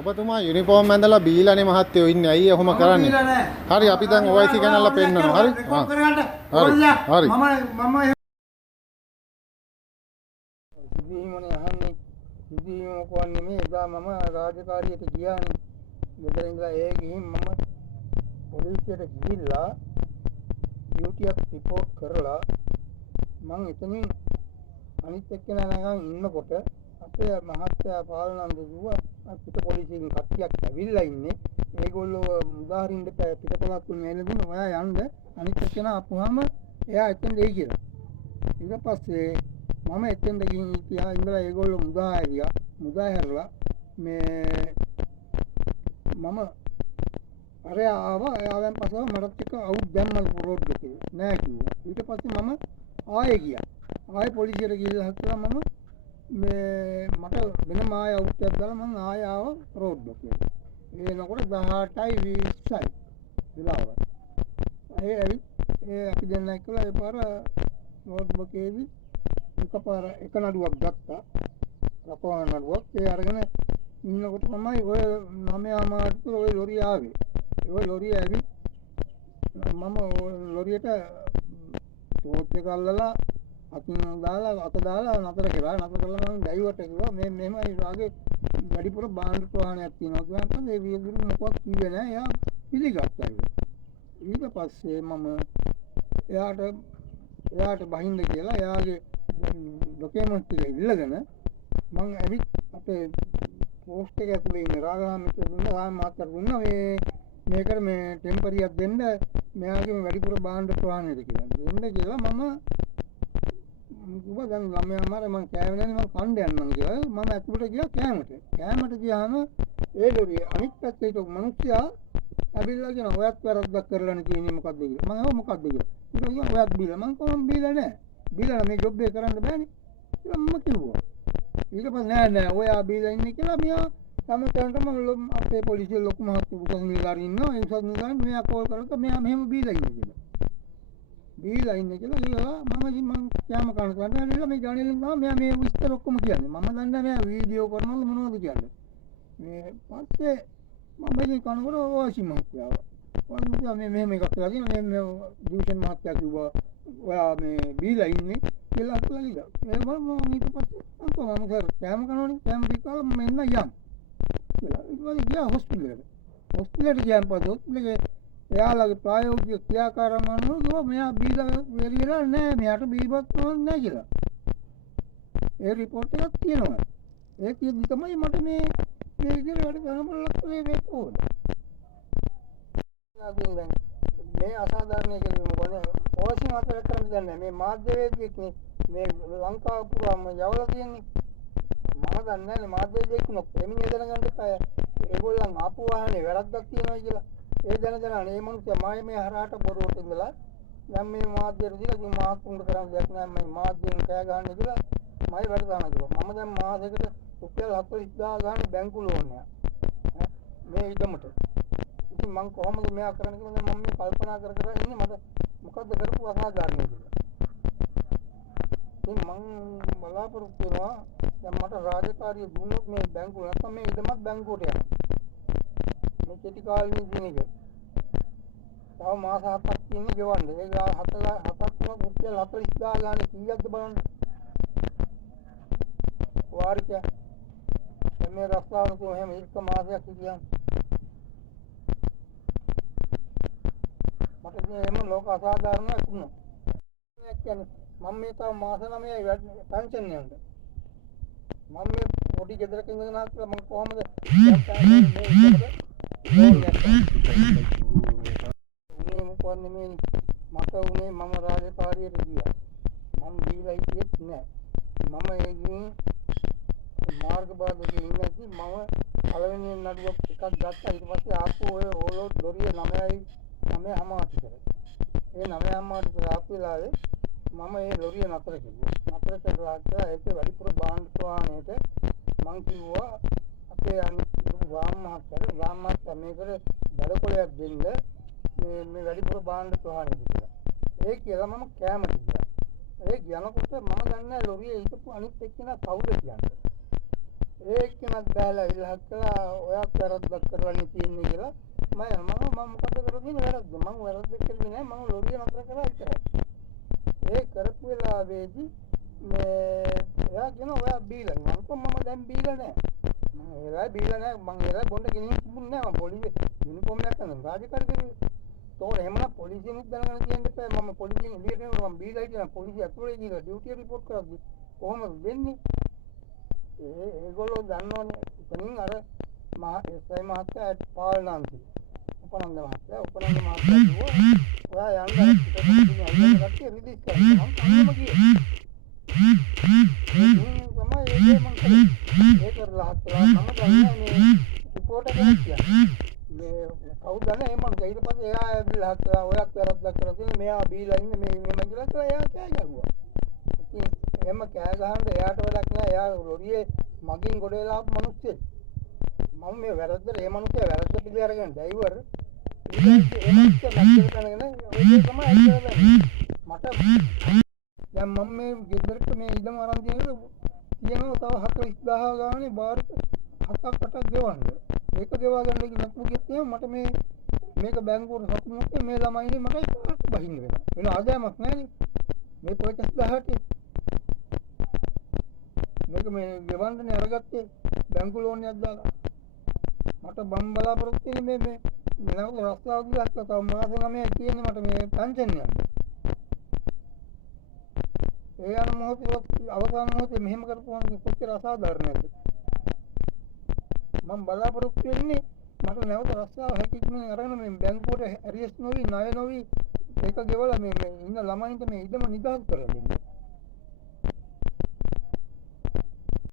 ඔබතුමා යුනිෆෝම් ඇඳලා බීලානේ මහත්තයෝ ඉන්නේ. අයියේ ඔහොම කරන්නේ. හරි අපි දැන් OIC කැනල්ලා පෙන්නනවා. හරි. හරි. මම සිද්ධීමනේ අහන්නේ. සිද්ධීම කොන්නේ මේ එදා මම රාජකාරියට ගියානේ. ගෙදර ඉඳලා ගිහින් මම පොලිසියට ගිහිල්ලා ඩියුටි එක රිපෝට් කරලා මං එතනින් අනිත් එක්කෙනා නැගන් ඉන්නකොට අපේ මහත්තයා පාලනන්ද කිව්වා පිට පොලිසියෙන් කට්ටියක් ඇවිල්ලා ඉන්නේ. ඒගොල්ලෝ මුදාහරින්න පිටපොලක් තුන ඇවිල්ලා ඔයා යන්න අනිත් එක්කෙනා ආපුවාම එයා එතෙන් දෙයි කියලා. ඊට පස්සේ මම එතෙන්ද ගිහින් ඉඳලා ඒගොල්ලෝ මුදාහැරලා මේ මම අර ආවෙන් පස්සේ මටත් එක්ක අවුත් දැම්මල් රෝඩ් එකේ නෑ කිව්වා. ඊට පස්සේ මම ආයෙ ගියා. ආයෙ පොලිසියට ගිහලා හත්ලා මම මේ මට වෙනම ආයෙ අවුත් එකක් දාලා මම ආයෙ ආව රෝඩ් එකේ. එනකොට 18:20යි වෙලාව. අපි දැන් නැකලා ඒ පාර රෝඩ් එකේදී එකපාර එක නඩුවක් ගත්තා. රපවන නඩුවක්. ඒ අරගෙන ඉන්නකොට තමයි ඔය 9 මාර්තු ඔය ලොරිය ආවේ. ඔය ලොරිය ඇවිත් මම ලොරියට ටෝච් එක අල්ලලා අතින් දාලා අත දාලා නතර කරලා මම ඩ්‍රයිවර්ට කිව්වා මේ මෙහෙමයි වාගේ වැඩිපුර බාණ්ඩ ප්‍රවාහනයක් තියෙනවා කියලා. අපිට ඒ විදිහට මොකක්ද කිව්වේ නෑ. එයා පිළිගත්තා ඒක. ඊට පස්සේ මම එයාට බහින්න කියලා එයාගේ ඩොකියුමන්ට් ටික ඉල්ලගෙන මම ඇවිත් අපේ පෝස්ට් එක ඇතුලේ ඉන්න රාගහාමිට දුන්නා. රාග මාත්‍ර දුන්නා මේකට මේ ටෙම්පරියක් දෙන්න මෙයාගේ වැඩිපුර බාණ්ඩ ප්‍රවාහනයට කියලා. දෙන්න කියලා මම කිව්වා දැන් ළමයා මාර මම කෑවේ නැහැ මම කණ්ඩ යන්නම් කියලා. මම ඇතුළට ගියා කෑමට ගියාම ඒ ලොරිය අනිත් පැත්තේ හිටපු මිනිස්සයා ඇවිල්ලා කියන ඔයත් වැරද්දක් කරලානේ තියෙන්නේ මොකද්ද කියලා. මම මොකද්ද කියලා. ඊට පස්සේ ඔයත් බීලා මම කොහොම බීලා නැහැ. බීලා මේ ජොබ් එක කරන්න බෑනේ. කියලා මම කිව්වා. ඊට පස්සේ නෑ ඔයා බීලා ඉන්නේ කියලා මෙයා තම අපේ පොලිසිය ලොකු මහත්තු උසස් නිලධාරීන් ඉන්නවා. ඒ උසස් නිලධාරීන් මෙයා කෝල් කරලා මෙයා මෙහෙම බීලා ඉන්නේ කියලා. බීලා ඉන්නේ කියලා මම කෑම කනවා මේ ජානලින් ගාව මෙයා මේ විස්තර ඔක්කොම කියන්නේ. මම දන්නේ මෙයා වීඩියෝ කරනවද මොනවද කියන්නේ. මේ පස්සේ මම ඉතින් කනකොට වාසි මහත්තයාව. වාසි මේ මෙහෙම එකක් කියලා තියෙනවා. මේ ඩිවිෂන් මහත්තයා කිව්වා ඔයා මේ බීලා ඉන්නේ කියලා අත්ලා ගියා. ඒ මම ඊට පස්සේ මම සර් කෑම කනවනේ කෑම ටික කාලා මම එන්න යම්. කියලා ඊට පස්සේ ගියා හොස්පිටලෙට. හොස්පිටලෙට ගියාන් පස්සේ හොස්පිටලේ එයාලගේ ප්‍රායෝගික ක්‍රියාකාරකම් අනුව කිව්වා මෙයා බීලා වෙලිලා නැහැ මෙයාට බීපත් නැහැ කියලා. ඒ රිපෝට් එකක් තියෙනවා. ඒ කියද්දි තමයි මට මේ විදිහට වැඩ කරන්න ලක්ෂණේ වෙපෝන. මේ අසාධාරණ කියන්නේ මොකද? ඕසි මාතර කරන්න දෙන්නේ මේ මාධ්‍යවේදියෙක් මේ ලංකාව පුරාම යවලා තියෙන්නේ. මම දන්නේ නැහැ මාධ්‍යවේදියෙක් නෝ එමිනේ දැනගන්න එපා. ඒගොල්ලන් ආපු වාහනේ වැරද්දක් තියෙනවා කියලා. ඒ දැනගෙන මේ මිනිස්සු මේ හරහාට බොරුවට ඉඳලා දැන් මේ මාධ්‍යයට දීලා මාස්කුන්ට කරන්න දෙයක් නැහැ මම මාධ්‍යෙන් කෑ ගහන්න කියලා මම වැඩ ගන්න කිව්වා. මම දැන් මාසෙකට රුපියල් 40000 ගන්න බැංකු ලෝන් එක. මේ ඉදමට. ඉතින් මම කොහොමද මෙයා කරන්න කියලා මම මේ කල්පනා කර ඉන්නේ මට මොකද්ද කරපු අසාධාරණයි කියලා. ඉතින් මම බලාපොරොත්තු වෙනවා දැන් මට රාජකාරිය දුන්නොත් මේ බැංකු නැත්නම් මේ ඉදමත් බැංකුවට යනවා. මේ කෙටි කාලෙකින් දින එක. තව මාස 7ක් තියෙන්නේ ගෙවන්න. ඒක 7ක් රුපියල් 40000 ගන්න කීයක්ද බලන්න. වාරික මේ රස්තාවන කො එහෙම එක මාසයක් කියන්. මට එහෙම ලෝක අසාධාරණයක් වුණා. මේ කියන්නේ මම මේ තව මාස 9යි පෙන්ෂන් යන්න. මම මේ පොඩි ගෙදරක ඉඳගෙන ආත්ලා මම කොහමද මට උනේ මම රාජකාරියට ගියා. මම බීලා හිටියෙත් නෑ. මම ඒකින් මාර්ග බාධකේ ඉන්නදී මම පළවෙනි නඩුවක් එකක් ගත්තා. ඊට පස්සේ ආපු ඔය ඕලෝඩ් ලොරිය 9 අමාරු කරේ. ඒ 9 අමාරු කර ආපු වෙලාවේ මම ඒ ලොරිය නතර කෙරුවා. නතර කරලා ඒක වැඩිපුර බාණ්ඩ ප්‍රවාහනයට මං කිව්වා අපේ අනිත් ගාම් මහත්තයා මේකට බඩකොලයක් දෙන්න මේ වැඩිපුර බාණ්ඩ ප්‍රවාහනය කියලා. ඒ කියලා මම කෑමට ගියා. ඒ යනකොට මම දන්නේ ලොරිය හිටපු අනිත් එක්කෙනා කවුද කියන්නේ. ඒකනත් බැලලා ඉල්ලහක් කළා ඔයා වැරද්දක් කරලා තියෙන්නේ කියලා මම මොකද කරන්නේ වැරද්ද මම වැරද්ද කළේ නෑ මම ලොරිය නතර කරා ඉතරයි ඒ කරපු වෙලාවේදී මේ එයා කියන ඔයා බීලා මම කොහොම දැන් බීලා නෑ මම එලා බීලා නෑ මම එලා බොන්න ගෙනින් තිබුණේ නෑ මම පොලිසිය යුනිෆෝම් එකක් ගන්න රාජකාරී කරුවේ තෝර එහෙමනම් පොලිසියෙත් දැනගෙන තියෙන්න එපා මම පොලිසියෙන් එළියට යනවා මම බීලා හිටියා පොලිසිය ඇතුලේ ගිහලා ඩියුටි රිපෝට් කරද්දි කොහොමද වෙන්නේ ඒගොල්ලෝ දන්නවනේ ඉතින් අර එස්ఐ මහත්තයා පාලනාන්ති උපනන්ද මහත්තයා කිව්වා ඔයා යන්න පිටපොඩි අයියෝ කට්ටිය රිලීස් කරනවා මම කන්නම ගියේ තමයි ඒක මම කරේ ඒක කරලා හත්ලා මම දන්නේ මේ රිපෝට් එක ගියා මේ කවුද දන්නේ මම ඊට පස්සේ එයා ඇවිල්ලා හත්ලා ඔයක් වැරද්දක් කරලා තියෙන මෙයා බීලා ඉන්නේ මේ කියලා එයා කෑ ගැහුවා ඉතින් එහෙම කෑ ගහන්න එයාට වැඩක් නෑ එයා ලොරියේ මගින් ගොඩ වෙලා ආපු මිනිස්සෙක් මම මේ වැරද්දට ඒ මිනිස්සයා වැරද්ද පිළි අරගෙන ඩ්‍රයිවර් ඊට ඒ මිනිස්සයා මැක්කේ කරගෙන ඔය තමයි ඇත්තද මට දැන් මම මේ ගෙදරට මේ ඉඩම අරන් තියෙනවා තව 40000 ගානේ බාර් 7-8ක් ගෙවන්න ඒක ගෙවා ගන්න එක නැත්නම් කිව්වොත් මට මේක බැංකුවට සතුටුමත් මේ ළමයිනේ මට කාට බහින්න වෙනවා වෙන ආදායමක් නැහැ මේ පොයින්ට් 10ට මේක මේ ගෙවන්නනේ අරගත්තේ බැංකු ලෝන් එකක් දාලා මට බම් බලාපොරොත්තු වෙන්නේ මේ නැවත රස්තාව ගිහලා තව මාස 9ක් තියෙන්නේ මට මේ පෙන්ෂන් යන්න ඒ යන මොහොතේ අවසාන මොහොතේ මෙහෙම කරපුවාම කොච්චර අසාධාරණද මම බලාපොරොත්තු වෙන්නේ මට නැවත රස්තාව හැකියකින් අරගෙන මේ බැංකුවට ඇරියස් නොවි ණය නොවි ඒක ගෙවලා මේ ඉන්න ළමයින්ට මේ ඉඩම නිදහස් කරලා දෙන්න